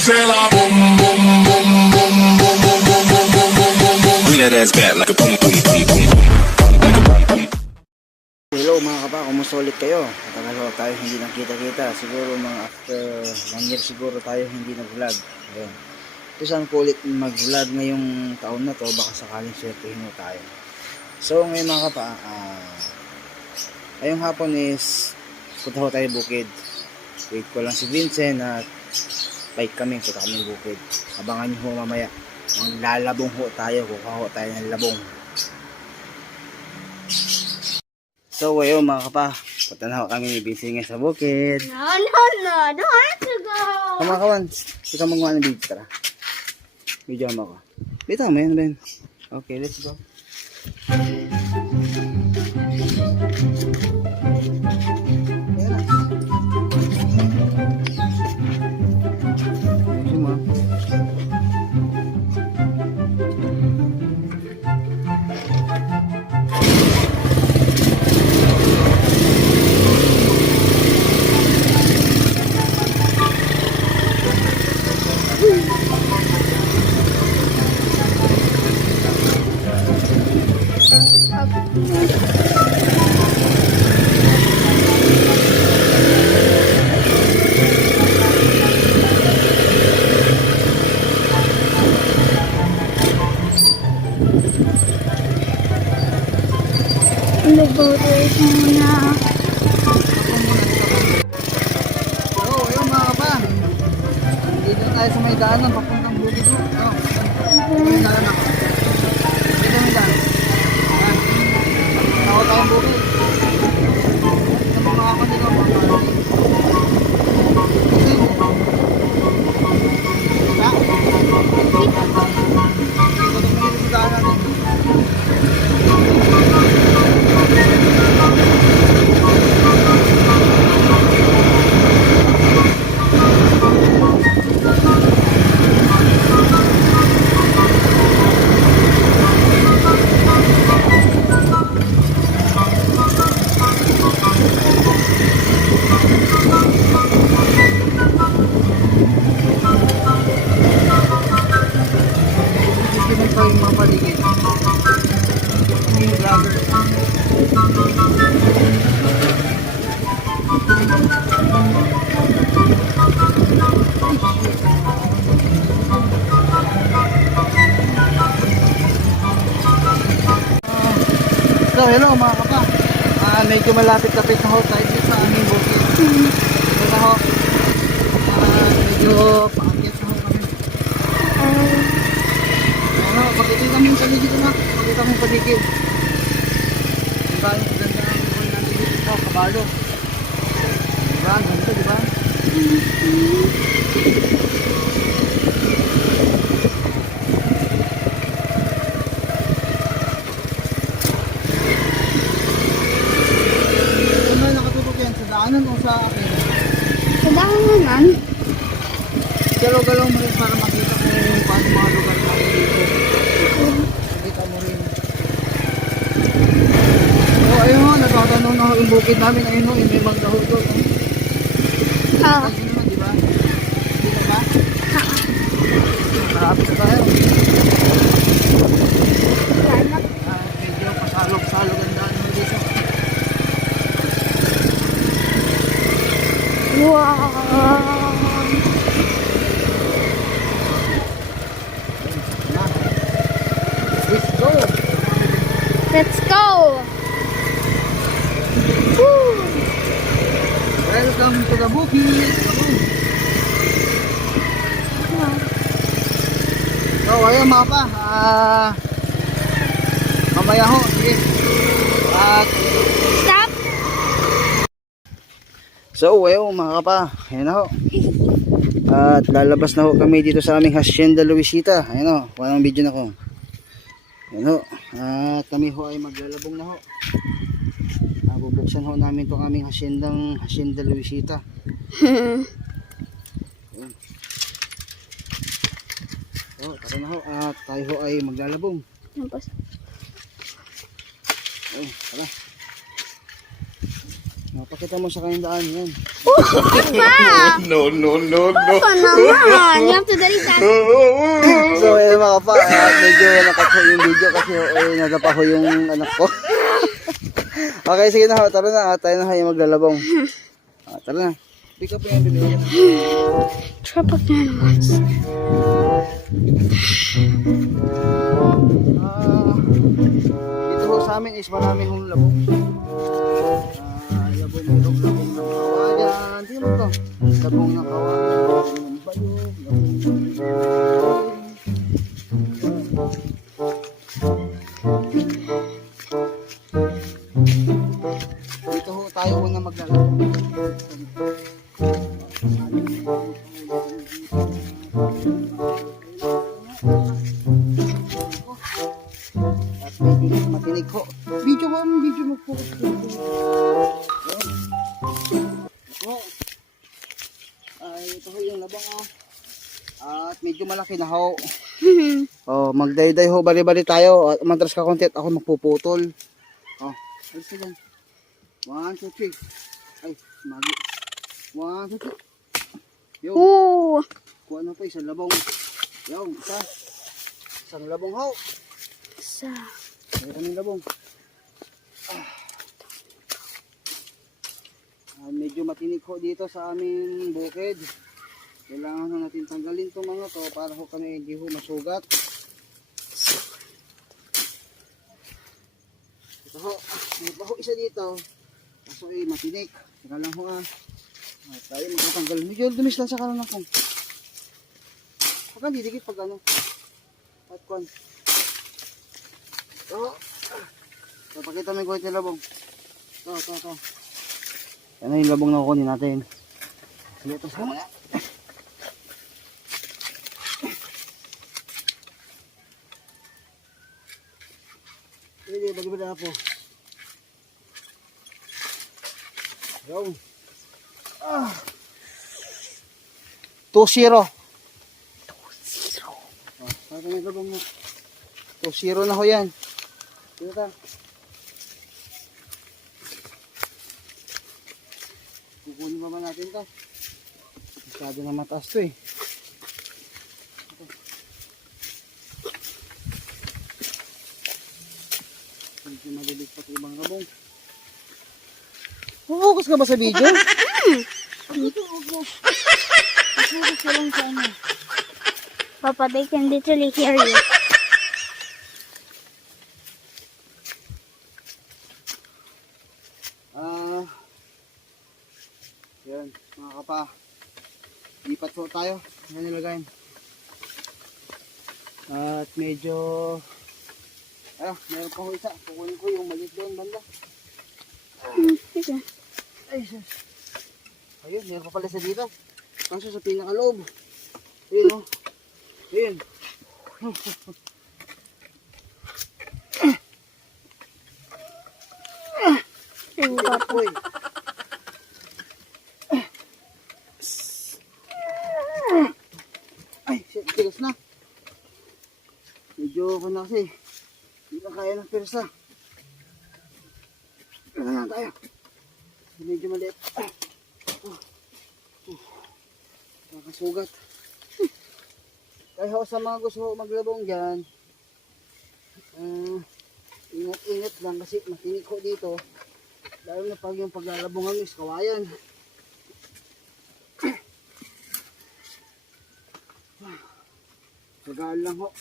say la boom boom boom boom boom boom boom boom boom boom boom boom. Bring that ass back like a boom boom boom boom boom. Like a boom boom. Hello mga kapa, kumusta ulit kayo? Matagal ko tayo hindi nakita-kita. Siguro mga after 1 year siguro tayo hindi nag-vlog. Ayan. Ito saan ko ulit mag-vlog ngayong taon na to, baka sakaling swertihin mo tayo. So ngayon mga kapa, ngayong hapon is punta ko tayo bukid. Wait ko lang si Vincent at bike kami, punta kami bukid. Abangan nyo ho mamaya. Maglalabong ho tayo, kukuha ho tayo ng labong. So ayun mga kapa, punta na ho kami ni Vincent ngayon sa bukid. No, don't have to go. Kamakawan, ikaw magawa ng video, tara. Video mo ako. Dito mo yun, Ben. Okay, let's go. Nag-voters muna. So ayun mga kapa, dito tayo sa may daanan, papuntang bukid mo. May daan ako. Dito may daan. Ayan. Tawag tayong bukid. Ito mga kapa dito mga kapa. So hello mga kapa, medyo malapit-lapit na ho tayo sa aming bukid. Ito na ho, medyo paakyat na ho kami. Ano, pakikita kami sa paligid na, pakikita kami paligid. Diba yung ganda ang buhay natin dito, kabalo. Diba, ang ganda diba? Daanan o sa akin? Sa daanan. Galaw-galaw mo rin para makita mo kung paano mga lugar natin dito. Makita mo rin. So ayun ho, natatanong na ho yung bukid namin. Ayun ho, may magdaho doon. Oo. Ayun naman, di ba? Dito ba? Marapit na tayo. Medyo pasalog-salog ang daan mo dito. Wow. Let's go! Let's go. Woo. Welcome to the bukid! So ayun mga pa, mamaya ho, sige. At Stop. so ayun mga kapa, ayun na ho. At lalabas na ho kami dito sa aming Hacienda Luisita. Ayun ho, walang video na ko. Ayun ho, at kami ho ay maglalabong na ho. Bubuksan ho namin itong aming Hacienda Luisita. So tara na ho, at tayo ho ay maglalabong. Ayun, tara. Pakita mo sa kanyang daan yan. Pa! No, no, no, no. Pa naman! You have to delete that. So mga kapa, medyo nakatso yung video kasi nadapa ko yung anak ko. Okay, sige na, tara na, tayo na kayo maglalabong. Tara na. Pick up yung video. Tropic animals. Dito ho sa amin is marami hong labong. Labong ng kawayan. Tingnan mo to. Labong ng kawayan, labong ng bayog, labong ng dito ho tayo una maglalabong. At may matinig ho. Video mo po. Ito ho yung labang ho. At medyo malaki na ho. Magdayday ho, bali-bali tayo. Matras ka konti at ako magpuputol. Alis ka dyan. 1, 2, 3. Ay, magi. 1, 2, 3. Yo, Ooh. kuha na po isang labong. Yo, isang labong ho. So, Ito kaming labong. Medyo matinig ho dito sa aming bukid. Kailangan na natin tanggalin itong mga to para ho kami hindi ho masugat. Ito ho, may pa ho isa dito. Kaso ay matinik. Saka lang ho tayo magtatanggal. Medyo dumis lang sa kanan ako. Pagka didikit pag ano. At kwan. Ito. Papakita mo yung kuwit yung labong. Ito. Yan na yung labong na kukunin natin. Sige, ito sa mga. Sige, bali-bali po. Yo. 2-0. 2-0. Parang may labong mo. 2-0 na ho yan. Dito ta. Kukunin pa ba natin ito? Masyado na mataas ito eh. Medyo malilig pati ibang labong. Focus ka ba sa video? Focus ka lang sa ano. Papa, they can literally hear you. Yan, mga kapa. Lipat po tayo. Yan nilagayin. At medyo meron pa ko isa. Kukunin ko yung maliit doon banda. Sige. Ay, sus. Ayun, meron pa pala sa dito. Kaso sa pinakaloob. Ayun, oh. Ayun. Ayun, Papa. Uy. Ay, shit, tigas na. Medyo ako na kasi. Hindi na kaya ng persa. Ano na tayo? Medyo maliit. Nakasugat. Kaya sa mga gusto maglabong dyan, ingat-ingat lang kasi matinig ko dito. Lalo na pag yung paglalabungan is kawayan. Tagaan lang ho. Oh.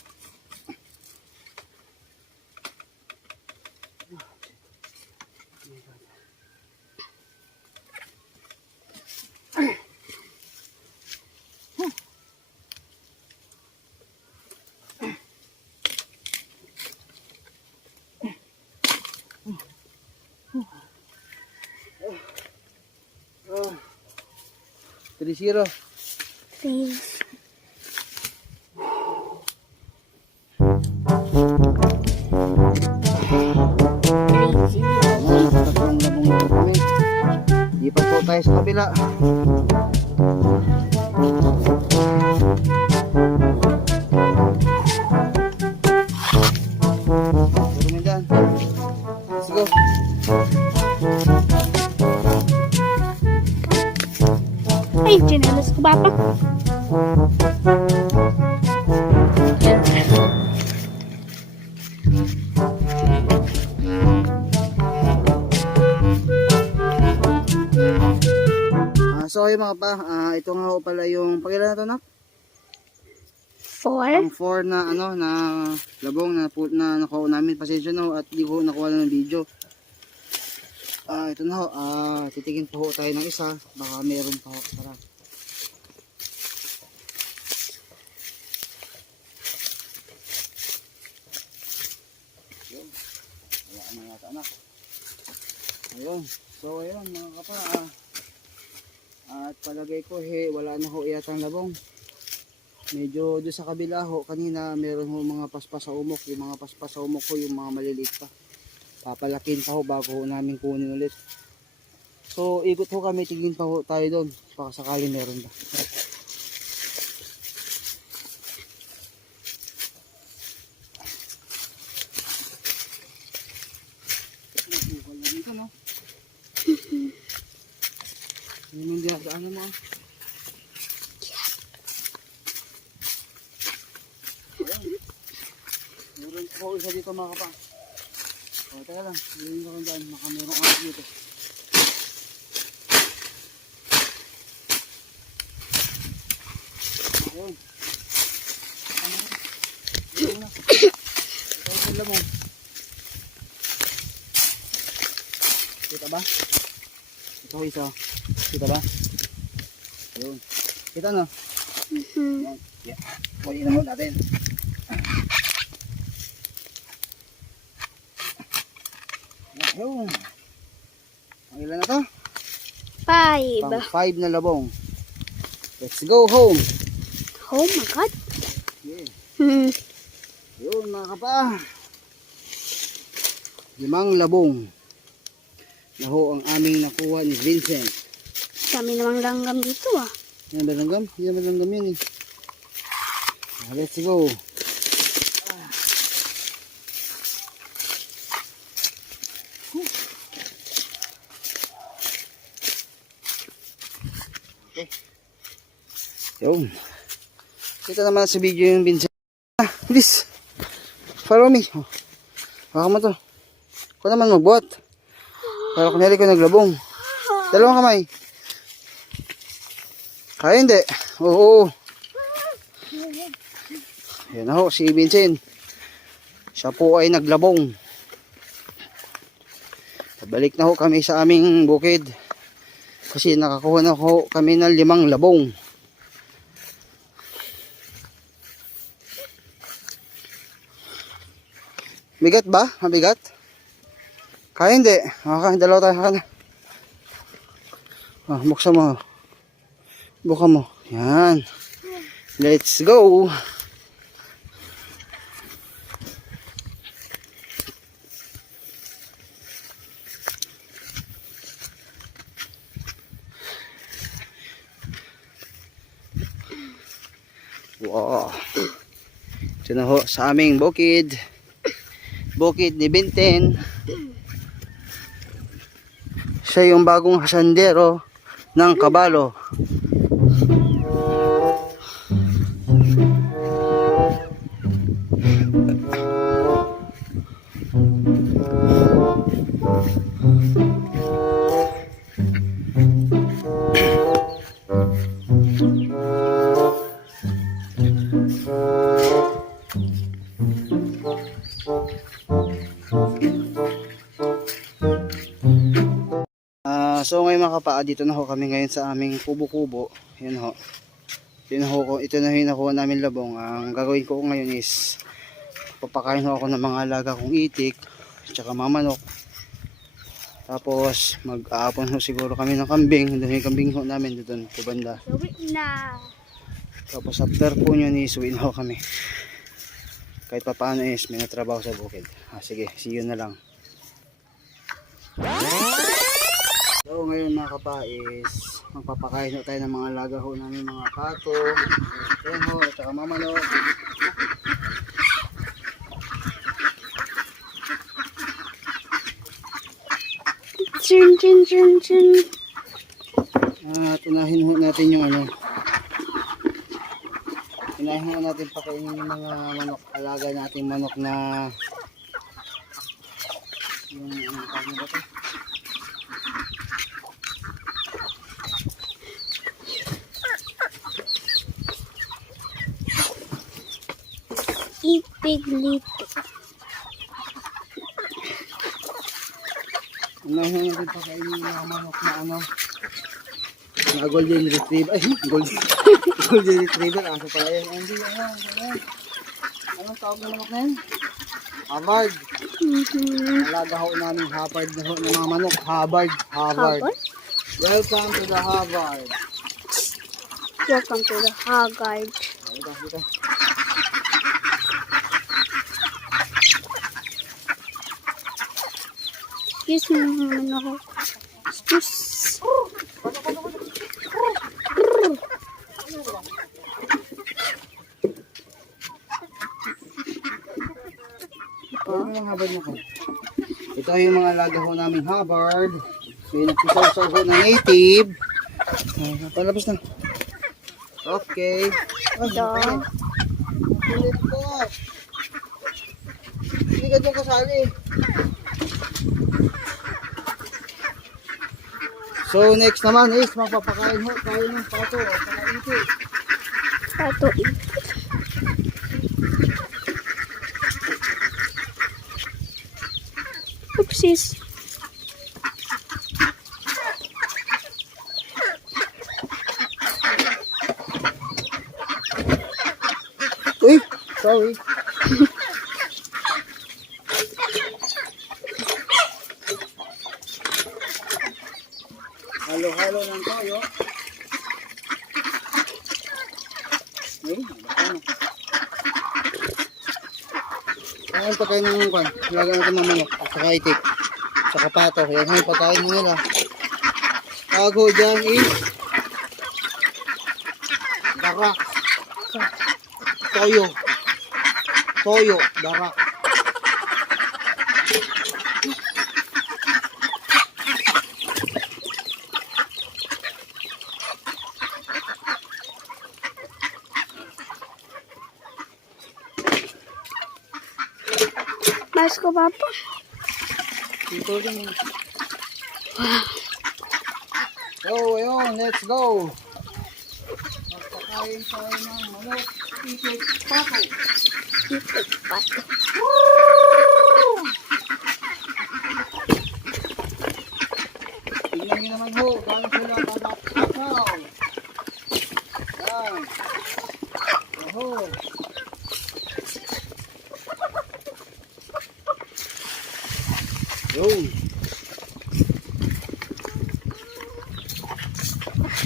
3-0. Please. Tatlong labong na kami. Lipat po tayo sa kabila. Puro mo dyan. Let's go. mga pa, ito nga ho pala yung pakilan na to, nak? 4. Ang 4 na ano na labong na nakuha namin. Pasensya na ho at di ko nakuha na ng video. Ito na ho, titigin pa ho tayo ng isa, baka meron pa ho. Tara. Ayun. Wala na yata, anak. Ayun. So ayun mga kapa, at palagay ko wala na ho yatang labong. Medyo doon sa kabila ho, kanina meron ho mga paspas sa umok. Yung mga paspas sa umok ko, yung mga maliliit pa. Papalakin pa ho bago ho namin kunin ulit. So ikot ho kami, tigin pa ho tayo doon. Baka sakali meron ba. Dito no? Yun yung dinadaanan mo. Meron po isa dito mga kapa. Teka lang, hindi ko dyan, baka meron ako dito. Ayun. Ayun na. Ito yung sila mo. Kita ba? Ito isa. Kita ba? Ayun. Kita no? Yeah. Kunin na mo natin. Ayun. Ang ilan na to? 5. Pang 5 na labong. Let's go home. Oh my God. Yeah. Hmm. Ayun mga kapa. 5 labong. Na ho ang aming nakuha ni Vincent. Kami namang langgam dito ah. Yan ba langgam? Yan ba langgam yun eh. Let's go. Okay. Yun. Kita naman sa video yung Vincent. Please. Follow me. Baka mo to. Ako naman magbuhat. Para kunyari ko naglabong. Dalawang kamay. Kaya hindi. Oo. Yan na ho, si Vincent. Siya po ay naglabong. Pabalik na ho kami sa aming bukid. Kasi nakakuha na ho kami ng 5 labong. Bigat ba? Mabigat? Kaya hindi. Okay, dalawa tayo ka na. Buksan mo. Buka mo. Yan. Let's go. Wow. Ito na ho sa aming bukid. Bukid ni Binten. Siya yung bagong hasandero ng kabalo. So ngayon mga kapaa, dito na ho kami ngayon sa aming kubo-kubo. Yan ho. Ito na yung nakuha namin labong. Ang gagawin ko ngayon is papakain ho ako ng mga alaga kong itik tsaka mamanok. Tapos mag-aapon ho siguro kami ng kambing. Doon yung kambing ho namin doon sa banda. Na. Tapos after po nyo ni suwin ho kami. Kahit pa paano is may natrabaho sa bukid. Sige, see you na lang. So ngayon mga kapa is magpapakain ho tayo ng mga alaga ho namin, mga pato, yan ho, at saka mamanok. Chun chun chun chun. Unahin ho natin yung ano. Unahin ho natin pakainin yung mga manok, alaga nating manok na yung ano tawag ba ito? Ipiglito. Unahin natin pakainin yung mga manok na ano. Na golden retriever. Ay, golden retriever. Aso pala yan. Andy, ano? Anong tawag ng manok na yan? Havard. Alaga ho namin Havard na ho ng mga manok. Havard. Habard? Welcome to the Havard. Welcome to the Haggard. Dito. Excuse me naman ako. Excuse. Ano yung Havard na ko? Ito yung mga alaga ho namin Havard. Pinagpisaw-saw ho na native. Palabas na. Okay. Ito. Pilit ko. Hindi ka dyan kasali. So next naman is magpapakain ho tayo ng pato o pakainti. Pato. Oopsies. Uy! Sorry. Halo-halo lang tayo. Ay, ano? Ang pagkain ng kwan, lagyan natin ng manok, saka itik, saka pato. Yan yung pagkain mo nila. Tago dyan is darak. Toyo. Toyo, darak. Mas ko, Papa. Ito din. So, ayun, let's go. Magpakain tayo ng manok, itik, pato. Pato. Tingnan nyo naman ho, gano'n sila kakakaw. Yan. Oho. Yun.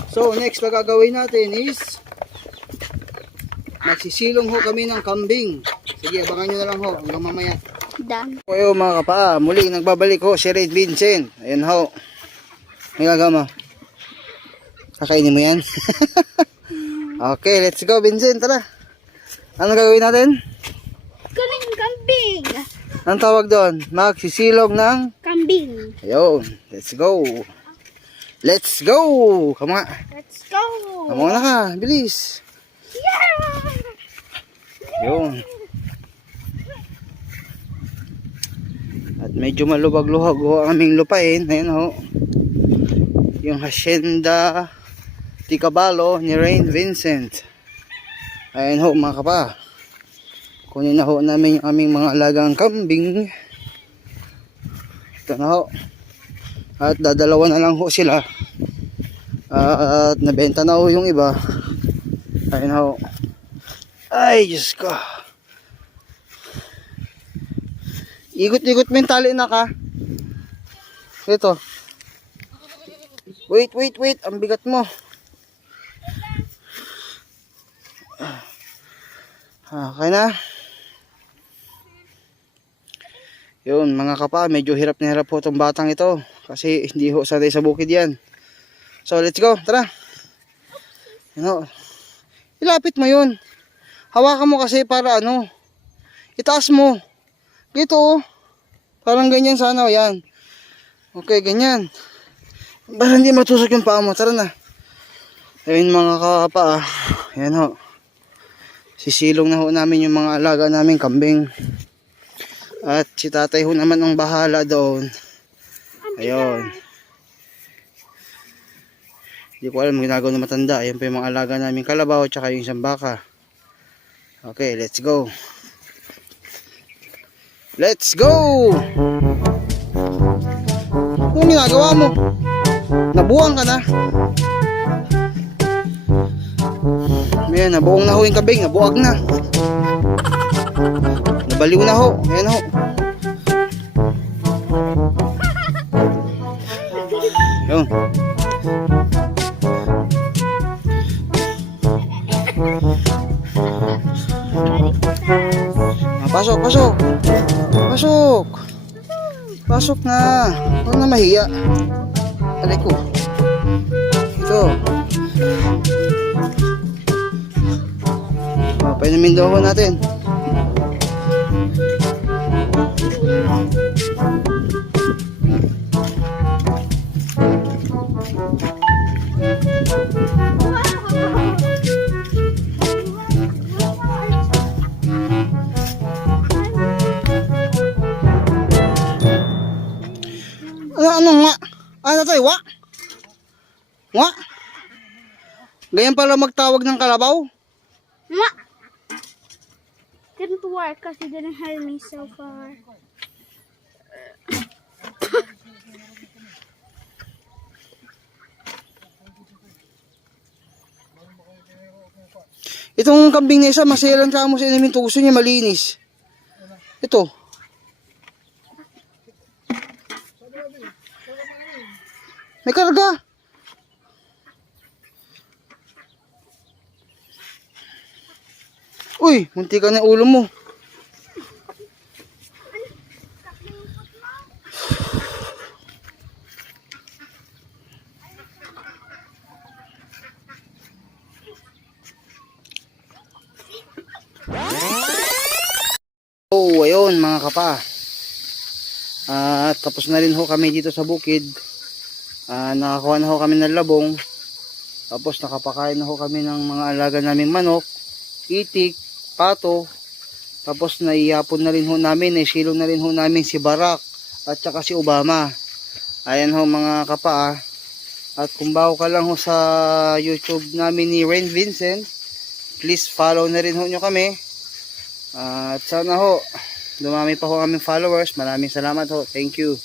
So, next na gagawin natin is magsisilong ho kami ng kambing. Sige, abangan nyo na lang ho hanggang mamaya. Dan. So, ayun mga kapaa, muli nagbabalik ho si Red Vincent. Ayun ho. May gagama. Kakainin mo yan? Okay, let's go Vincent, tara. Ano gagawin natin? Galing kambing. Anong tawag doon? Magsisilong ng... Kambing. Ayun, let's go. Let's go! Come on. Let's go. Come on na ka, bilis. Yeah. Ayun. At medyo malubag-luhag ho ang aming lupain. Ayun ho. Yung Hacienda Ticabalo ni Rain Vincent. Ayun ho mga kapa. Kunin na ho namin yung aming mga alagang kambing. Ito na ho. At dadalawa na lang ho sila. At nabenta na ho yung iba. Ayun ho. Ay, Diyos ko. Ikot-ikot mo yung tali na ka. Ito. Wait. Ang bigat mo. Okay na. Yun mga kapa, medyo hirap na hirap po itong batang ito. Kasi hindi ho sanay sa bukid yan. So let's go, tara. Ilapit mo yun. Hawakan mo kasi para ano. Itaas mo. Dito oh. Parang ganyan sana, yan. Okay, ganyan. Para hindi matusok yung paa mo, tara na. Ayun mga kapa, yan ho. Sisilong na ho namin yung mga alaga naming kambing. At si tatay ho naman ang bahala doon. Ayun. Hindi ko alam ginagawa ng matanda. Ayun pa yung mga alaga naming kalabaw tsaka yung isang baka. Okay, let's go. Let's go! Anong ginagawa mo? Nabuang ka na? Ayan, nabuong na ho yung kabing, nabuag na. Nabaliw na ho, ayan ho. Yun. Pasok, pasok. Pasok. Pasok na. Huwag na mahiya. Alay ko. Ito. Painumin daw ho natin. Ano nga? Ano tayo? Wa? Wa? Ganyan pala magtawag ng kalabaw? Ma! Didn't work because he didn't help me so far. Itong kambing na isa, masilan ka mo sa inamin tuso niya, malinis. Ito. May karga. Uy, munti ka na yung ulo mo. Oh, ayun mga kapa. At tapos na rin ho kami dito sa bukid. Nakakuha na ho kami ng labong. Tapos nakapakain na ho kami ng mga alaga naming manok, itik, pato. Tapos naiyapon na rin ho namin, naisilong na rin ho namin si Barak at saka si Obama. Ayan ho mga kapa. At kung bago ka lang ho sa YouTube namin ni Rain Vincent, please follow na rin ho nyo kami. At sana ho, dumami pa ho aming followers. Maraming salamat ho. Thank you.